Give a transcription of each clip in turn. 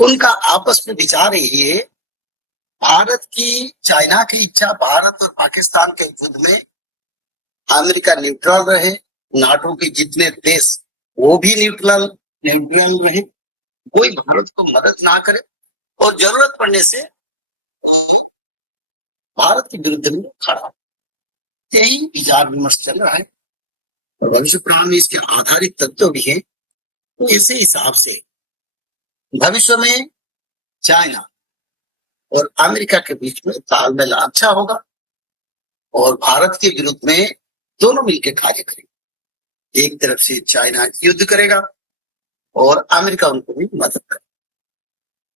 उनका आपस में विचार यही है, भारत की चाइना की इच्छा भारत और पाकिस्तान के युद्ध में अमेरिका न्यूट्रल रहे, नाटो के जितने देश वो भी न्यूट्रल न्यूट्रल रहे, कोई भारत को मदद ना करे और जरूरत पड़ने से भारत के विरुद्ध में खड़ा हो। यही विचार विमर्श चल रहा है और भविष्य पुराण में इसके आधारित तत्व भी है। तो इसी हिसाब से भविष्य में चाइना और अमेरिका के बीच में तालमेल अच्छा होगा और भारत के विरुद्ध में दोनों मिलकर कार्य करेंगे। एक तरफ से चाइना युद्ध करेगा और अमेरिका उनको भी मदद करेगा।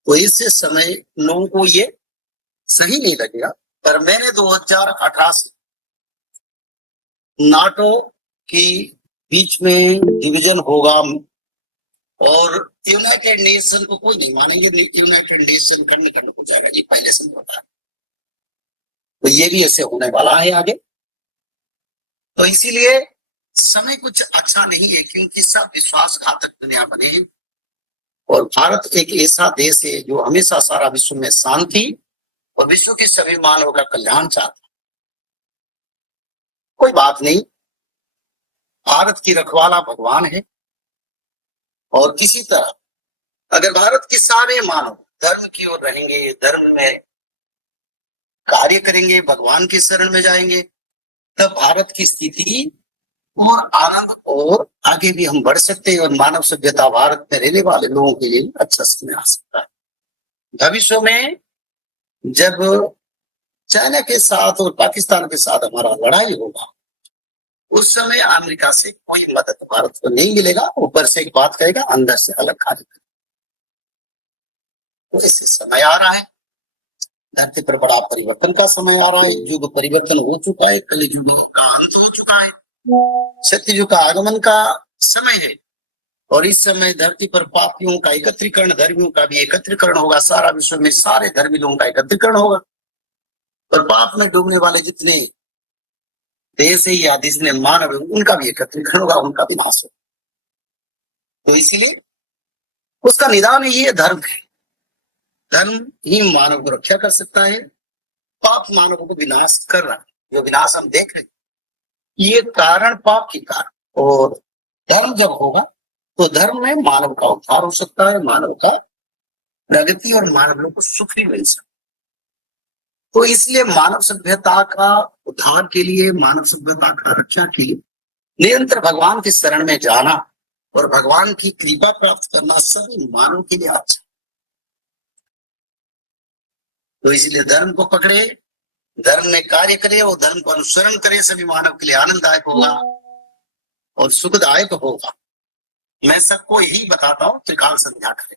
तो इससे समय लोगों को ये सही नहीं लगेगा, पर मैंने 2018 से नाटो की बीच में डिवीजन होगा और यूनाइटेड नेशन को कोई नहीं मानेंगे, यूनाइटेड नेशन खंड खंड हो जाएगा जी, पहले से होता है। तो ये भी ऐसे होने वाला है आगे। तो इसीलिए समय कुछ अच्छा नहीं है, क्योंकि सब विश्वासघातक दुनिया बने हैं और भारत एक ऐसा देश है जो हमेशा सारा विश्व में शांति और विश्व के सभी मानवों का कल्याण चाहता है। कोई बात नहीं, भारत की रखवाला भगवान है और किसी तरह अगर भारत के सारे मानव धर्म की ओर रहेंगे, धर्म में कार्य करेंगे, भगवान की शरण में जाएंगे, तब भारत की स्थिति और आनंद और आगे भी हम बढ़ सकते हैं और मानव सभ्यता भारत में रहने वाले लोगों के लिए अच्छा समय आ सकता है। भविष्य में जब चाइना के साथ और पाकिस्तान के साथ हमारा लड़ाई होगा, उस समय अमेरिका से कोई मदद भारत को नहीं मिलेगा। ऊपर से एक बात कहेगा, अंदर से अलग कार्य करेगा। तो ऐसे समय आ रहा है, धरती पर बड़ा परिवर्तन का समय आ रहा है। युग परिवर्तन हो चुका है, कलियुग का अंत हो चुका है, सत्ययुग का आगमन का समय है और इस समय धरती पर पापियों का एकत्रीकरण, धर्मियों का भी एकत्रीकरण होगा। सारा विश्व में सारे धर्मी लोगों का एकत्रीकरण होगा और पाप में डूबने वाले जितने देश है या जितने मानव है उनका भी एकत्रीकरण होगा, उनका विनाश होगा। तो इसीलिए उसका निदान ये धर्म है। धर्म ही मानव को रक्षा कर सकता है। पाप मानव को विनाश कर रहा है, जो विनाश हम देख रहे हैं ये कारण पाप के कारण। और धर्म जब होगा तो धर्म में मानव का उद्धार हो सकता है, मानव का प्रगति और मानव लोग को सुख भी मिल सकता है। तो इसलिए मानव सभ्यता का उद्धार के लिए, मानव सभ्यता का रक्षा के लिए निरंतर भगवान की शरण में जाना और भगवान की कृपा प्राप्त करना सभी मानव के लिए अच्छा। तो इसलिए धर्म को पकड़े, धर्म में कार्य करे और धर्म को अनुसरण करे, सभी मानव के लिए आनंददायक होगा और सुखदायक होगा। मैं सबको यही बताता हूँ, त्रिकाल संध्या करें।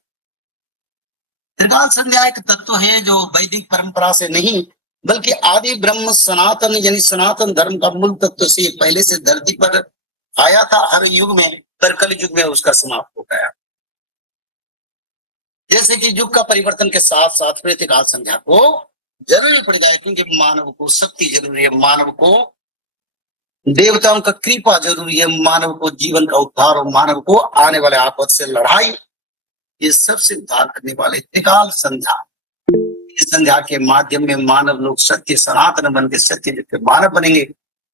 त्रिकाल संध्या एक तत्व है जो वैदिक परंपरा से नहीं बल्कि आदि ब्रह्म सनातन यानी सनातन धर्म का मूल तत्व से पहले से धरती पर आया था हर युग में, पर कल युग में उसका समाप्त हो गया। जैसे कि युग का परिवर्तन के साथ साथ फिर त्रिकाल संध्या को जरूरी पड़ गया, क्योंकि मानव को शक्ति जरूरी है, मानव को देवताओं का कृपा जरूरी है, मानव को जीवन का उद्धार और मानव को आने वाले आपद से लड़ाई, ये सबसे उद्धार करने वाले त्रिकाल संध्या। इस संध्या के माध्यम में मानव लोग सत्य सनातन बन के सत्य के मानव बनेंगे,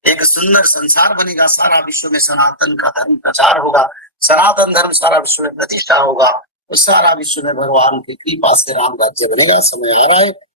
एक सुंदर संसार बनेगा, सारा विश्व में सनातन का धर्म प्रचार होगा, सनातन धर्म सारा विश्व में प्रतिष्ठा होगा, तो सारा विश्व में भगवान की कृपा से राम राज्य बनेगा। समय आ रहा है